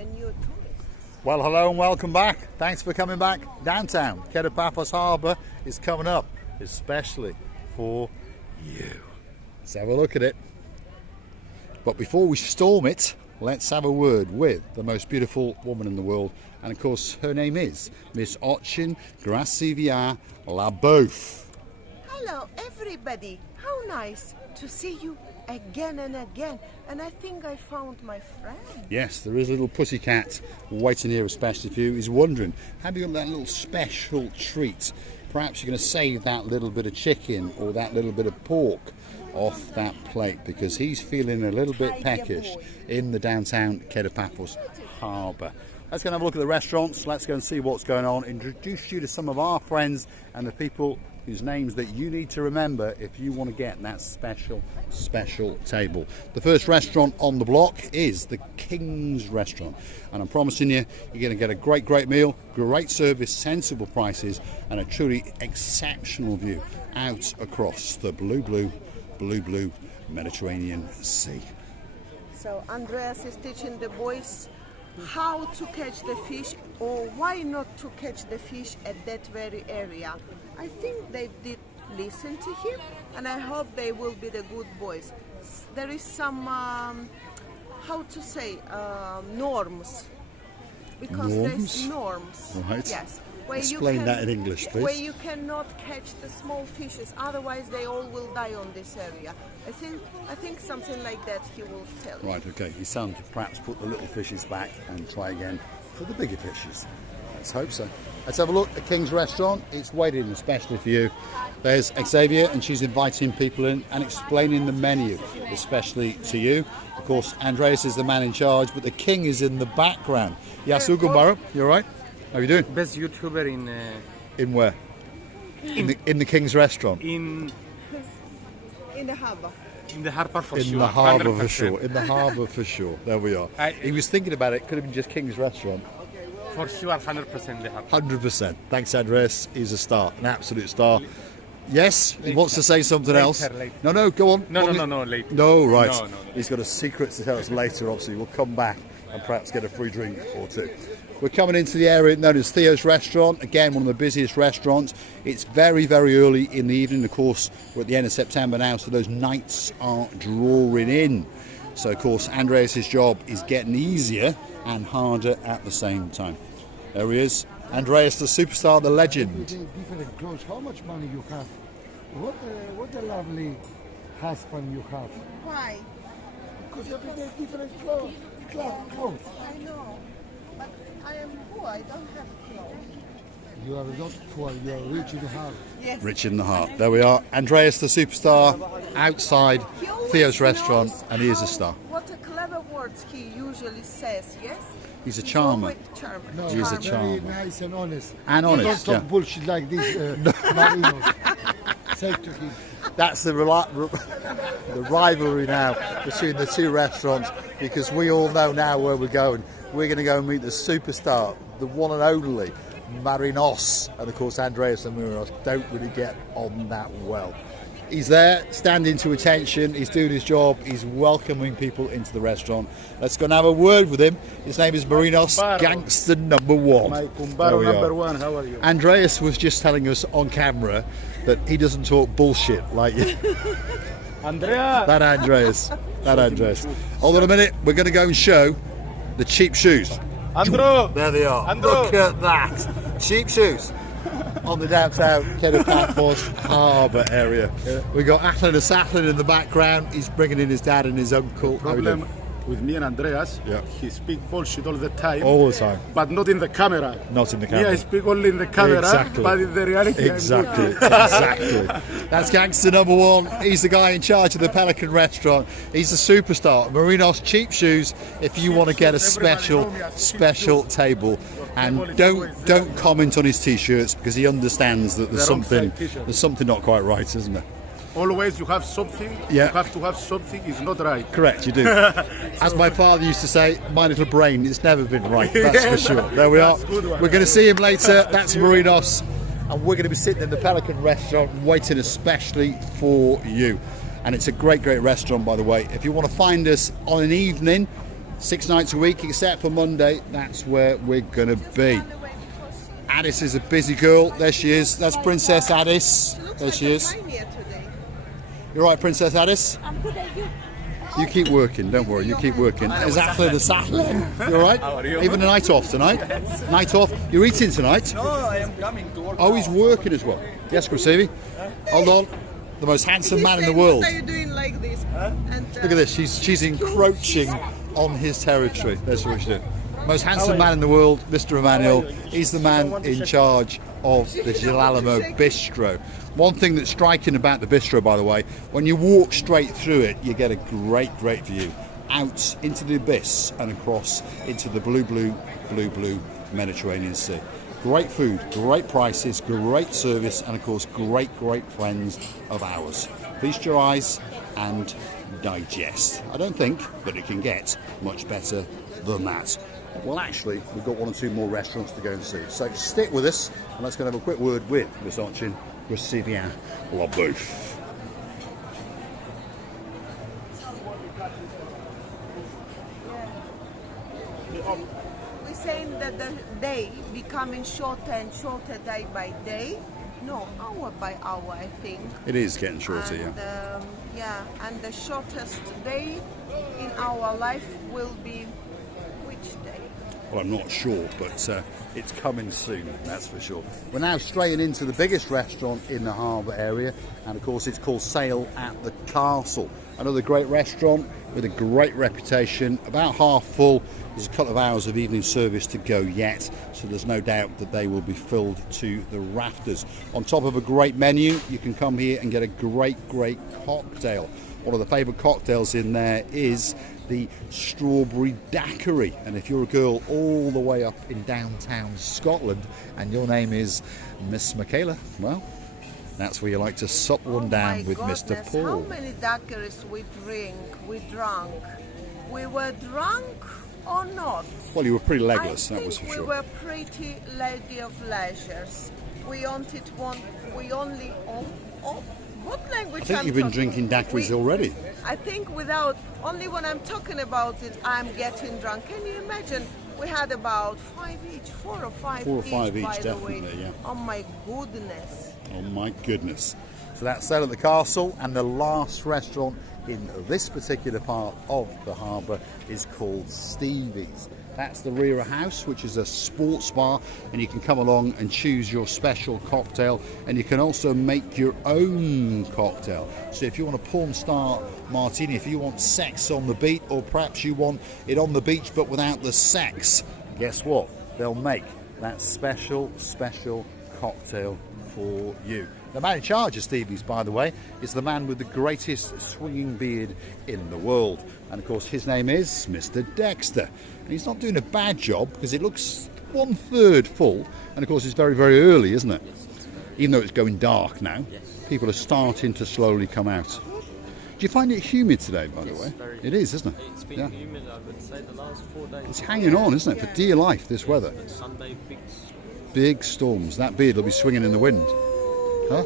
the new tourists. Well, hello and welcome back. Thanks for coming back downtown. Paphos Harbour is coming up, especially for you. Let's have a look at it. But before we storm it, let's have a word with the most beautiful woman in the world. And of course, her name is Miss Ochin Gracivia Labouf. Hello, everybody. How nice to see you again and again. And I think I found my friend. Yes, there is a little pussycat waiting here especially for you. He's wondering, have you got that little special treat? Perhaps you're going to save that little bit of chicken or that little bit of pork off that plate because he's feeling a little bit peckish in the downtown Paphos Harbour. Let's go and have a look at the restaurants. Let's go and see what's going on. Introduce you to some of our friends and the people whose names that you need to remember if you want to get that special table. The first restaurant on the block is the King's Restaurant, and I'm promising you, you're going to get a great meal, great service, sensible prices, and a truly exceptional view out across the blue Mediterranean Sea. So Andreas is teaching the boys how to catch the fish, or why not to catch the fish at that very area. I think they did listen to him, and I hope they will be the good boys. There is some, how to say, norms. Because there's norms. Right. Yes. Explain that in English, please. Where you cannot catch the small fishes, otherwise they all will die on this area. I think something like that he will tell you. Right, okay. He's time to perhaps put the little fishes back and try again for the bigger fishes. Let's hope so. Let's have a look at King's Restaurant. It's waiting especially for you. There's Xavier, and she's inviting people in and explaining the menu, especially to you. Of course, Andreas is the man in charge, but the king is in the background. Yasu Gumbaro, you all right? How are you doing? Best YouTuber in where? In the King's Restaurant. In the harbour. In the harbour for sure. In the harbour for 100%. sure. In the harbour for sure. There we are. He was thinking about it. Could have been just King's Restaurant. For sure, 100% the harbour. 100%. Thanks, Andres. He's a star, an absolute star. Yes, he wants to say something else. Later. No, go on. No, later. No, right. No. He's got a secret to tell us later. Obviously, we'll come back and perhaps get a free drink or two. We're coming into the area known as Theo's Restaurant. Again, one of the busiest restaurants. It's very early in the evening. Of course, we're at the end of September now, so those nights are drawing in. So, of course, Andreas' job is getting easier and harder at the same time. There he is. Andreas, the superstar, the legend. Different clothes. How much money you have? What a lovely husband you have. Why? Because you have different clothes. I know, but I am poor. I don't have clothes. You are not poor. You are rich in heart. Yes. Rich in the heart. There we are. Andreas, the superstar, outside He always Theo's Restaurant, knows and he is a how- star. What a clever words he usually says. Yes. He's a He's charmer. always charmer. No, He is a very charmer. nice and honest. And honest, Don't talk yeah. bullshit like this, Marinos. Say to him. That's the rivalry now between the two restaurants, because we all know now where we're going. We're going to go and meet the superstar, the one and only Marinos. And of course, Andreas and Marinos don't really get on that well. He's there, standing to attention. He's doing his job. He's welcoming people into the restaurant. Let's go and have a word with him. His name is Marinos, gangster number one. My There Kumbaro we number are. one, how are you? Andreas was just telling us on camera that he doesn't talk bullshit like you. Andrea! That Andreas. Hold on a minute. We're going to go and show the cheap shoes. Andrew! There they are. Andrew. Look at that. Cheap shoes on the downtown Paphos Harbour area. We've got Athlin in the background. He's bringing in his dad and his uncle. Problem with me and Andreas, Yeah. he speaks bullshit all the time. All the time. But not in the camera. Not in the Me, I camera. speak only in the camera, Exactly. but in the reality, Exactly, I'm good. exactly. That's gangster number one. He's the guy in charge of the Pelican Restaurant. He's a superstar. Marinos Cheap Shoes. If you want to get a special table, and don't comment on his t-shirts because he understands that there's The wrong something side t-shirt. there's something not quite right, isn't there? Always you have something, Yeah. you have to have something, it's not right. Correct, you do. As my father used to say, my little brain, it's never been right, that's for sure. There we are. That's a good one. We're going to see him later. That's Marinos. And we're going to be sitting in the Pelican Restaurant waiting especially for you. And it's a great restaurant, by the way. If you want to find us on an evening, 6 nights a week, except for Monday. That's where we're going to be. Addis is a busy girl. There she is. That's Princess Addis. There she is. You're right, Princess Addis? I'm good at you. You keep working, don't worry, you keep working. Exactly the saddling. You all right? How are you? Even a night off tonight? Night off. You're eating tonight? No, I am coming to work. Oh, he's working as well. Yes, Krasivi? Hold on. The most handsome man in the world. What are you doing like this? And, Look at this, she's encroaching on his territory. That's what she's doing. Most handsome man in the world, Mr. Emmanuel. He's the man in charge of the Gilalamo Bistro. One thing that's striking about the bistro, by the way, when you walk straight through it, you get a great view out into the abyss and across into the blue Mediterranean Sea. Great food, great prices, great service, and of course great friends of ours. Feast your eyes and digest. I don't think that it can get much better than that. Well, actually, we've got 1 or 2 more restaurants to go and see. So stick with us, and let's go and have a quick word with Miss Archin Krasivi LaBouffe. we're saying that the day becoming shorter and shorter day by day. No, hour by hour, I think. It is getting shorter, And, yeah. and the shortest day in our life will be which day? Well, I'm not sure, but it's coming soon, that's for sure. We're now straying into the biggest restaurant in the harbour area, and of course it's called Sail at the Castle. Another great restaurant with a great reputation, about half full. There's a couple of hours of evening service to go yet, so there's no doubt that they will be filled to the rafters. On top of a great menu, you can come here and get a great cocktail. One of the favourite cocktails in there is the strawberry daiquiri, and if you're a girl all the way up in downtown Scotland and your name is Miss Michaela, well, that's where you like to sup one down with Mr. Paul. How many daiquiris we drank? We were drunk or not? Well, you were pretty legless, that was for we sure. were pretty lady of leisures. We only what language? I think you've been drinking daiquiris already. I think without, only when I'm talking about it, I'm getting drunk. Can you imagine? We had about 5 each, 4 or 5 4 or 5 each, each, by the way. definitely, yeah. Oh my goodness. Oh my goodness. So that's Sail at the Castle, and the last restaurant in this particular part of the harbour is called Stevie's. That's the Rira House, which is a sports bar, and you can come along and choose your special cocktail, and you can also make your own cocktail. So if you want a porn star martini, if you want sex on the beach, or perhaps you want it on the beach but without the sex, guess what? They'll make that special cocktail for you. The man in charge of Stevie's, by the way, is the man with the greatest swinging beard in the world. And of course, his name is Mr. Dexter. And he's not doing a bad job because it looks 1/3 full. And of course, it's very early, isn't it? Even though it's going dark now, people are starting to slowly come out. Do you find it humid today, by the way? It is, isn't it? It's been humid, I would say, the last 4 days. It's hanging on, isn't it, for dear life, this weather. But Sunday, Big storms. That beard will be swinging in the wind. Huh?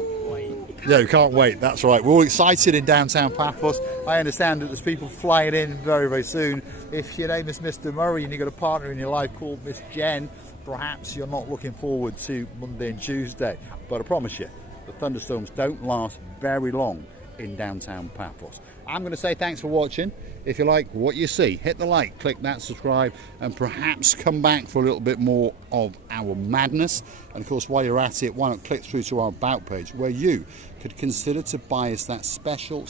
Yeah, we can't wait. That's right. We're all excited in downtown Paphos. I understand that there's people flying in very soon. If your name is Mr. Murray and you've got a partner in your life called Miss Jen, perhaps you're not looking forward to Monday and Tuesday. But I promise you, the thunderstorms don't last very long in downtown Paphos. I'm going to say thanks for watching. If you like what you see, hit the like, click that subscribe, and perhaps come back for a little bit more of our madness. And of course, while you're at it, why not click through to our About page, where you could consider to buy us that special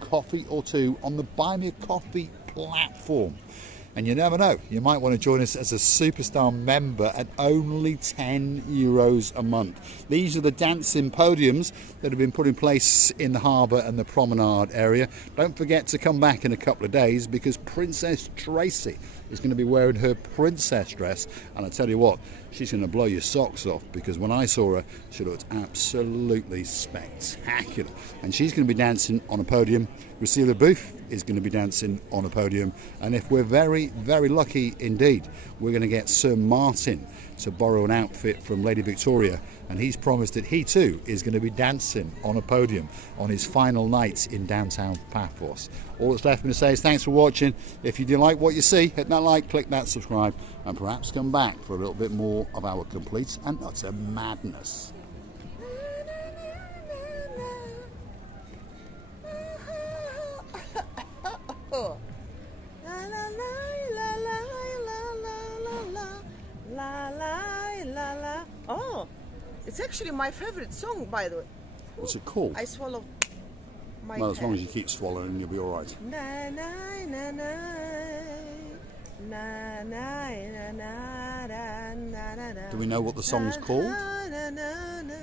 coffee or two on the Buy Me a Coffee platform. And you never know, you might want to join us as a superstar member at only €10 a month. These are the dancing podiums that have been put in place in the harbour and the promenade area. Don't forget to come back in a couple of days, because Princess Tracy is going to be wearing her princess dress, and I tell you what, she's going to blow your socks off, because when I saw her, she looked absolutely spectacular. And she's going to be dancing on a podium Lucille Booth is going to be dancing on a podium, and if we're very, very lucky indeed, we're going to get Sir Martin to borrow an outfit from Lady Victoria, and he's promised that he too is going to be dancing on a podium on his final night in downtown Paphos. All that's left for me to say is thanks for watching. If you do like what you see, hit that like, click that subscribe, and perhaps come back for a little bit more of our complete and utter madness. Oh, it's actually my favorite song, by the way. What's it called? I swallowed my Well, as long pen. as you keep swallowing, you'll be all right. Na na na na na na na na na na na. Do we know what the song's called? Na, na, na, na,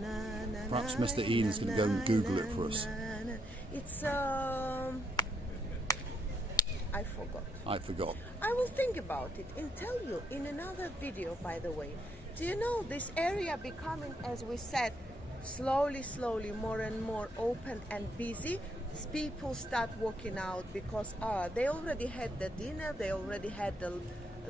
na, na, Perhaps na, Mr. Ian's going to go and Google it for us. na, na. It's I forgot. I forgot. I will think about it and tell you in another video, by the way. Do you know this area becoming, as we said, slowly more and more open and busy? People start walking out because they already had the dinner, they already had the,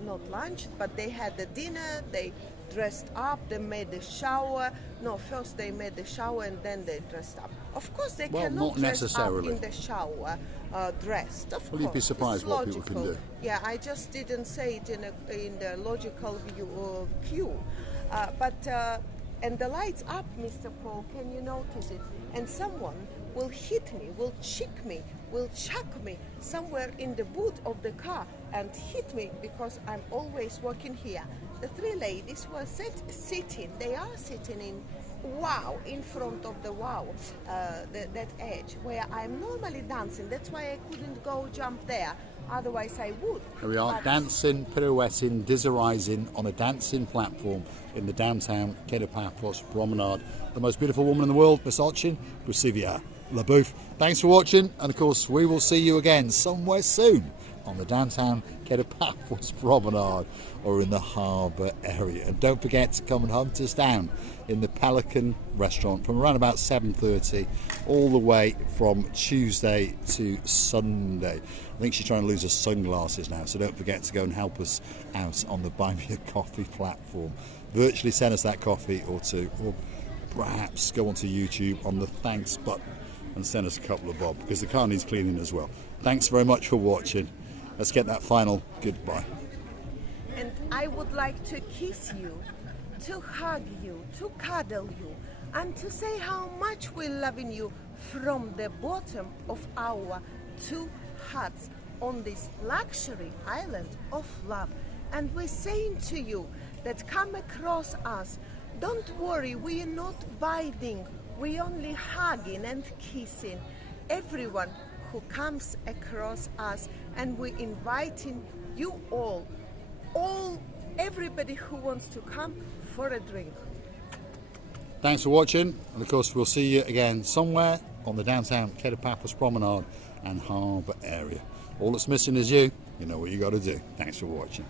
not lunch, but they had the dinner, they dressed up, they made the shower. No, first they made the shower and then they dressed up. Of course they Well, cannot not dress necessarily. up in the shower dressed. Of Well, you'd be course, surprised it's what people can logical. do. Yeah, I just didn't say it in the logical view queue. And the lights up, Mr. Paul, can you notice it? And someone will hit me, will chick me, will chuck me somewhere in the boot of the car and hit me because I'm always walking here. The three ladies were sitting, they are sitting in front of the that edge where I'm normally dancing. That's why I couldn't go jump there. Otherwise I would. Here we are, But dancing, pirouetting, dizzerizing on a dancing platform in the downtown Paphos promenade. The most beautiful woman in the world, Miss Ochin, Lucille Booth. Thanks for watching, and of course we will see you again somewhere soon on the downtown Paphos promenade or in the harbour area. And don't forget to come and hunt us down in the Pelican restaurant from around about 7:30 all the way from Tuesday to Sunday. I think she's trying to lose her sunglasses now, so don't forget to go and help us out on the Buy Me a Coffee platform. Virtually send us that coffee or two, or perhaps go onto YouTube on the thanks button and send us a couple of bob, because the car needs cleaning as well. Thanks very much for watching. Let's get that final goodbye. And I would like to kiss you, to hug you, to cuddle you, and to say how much we're loving you from the bottom of our two hearts on this luxury island of love. And we're saying to you that come across us, don't worry, we are not biting, we're only hugging and kissing everyone who comes across us, and we're inviting you everybody who wants to come for a drink. Thanks for watching, and of course we'll see you again somewhere on the downtown Paphos promenade and harbour area. All that's missing is you. You know what you got to do. Thanks for watching.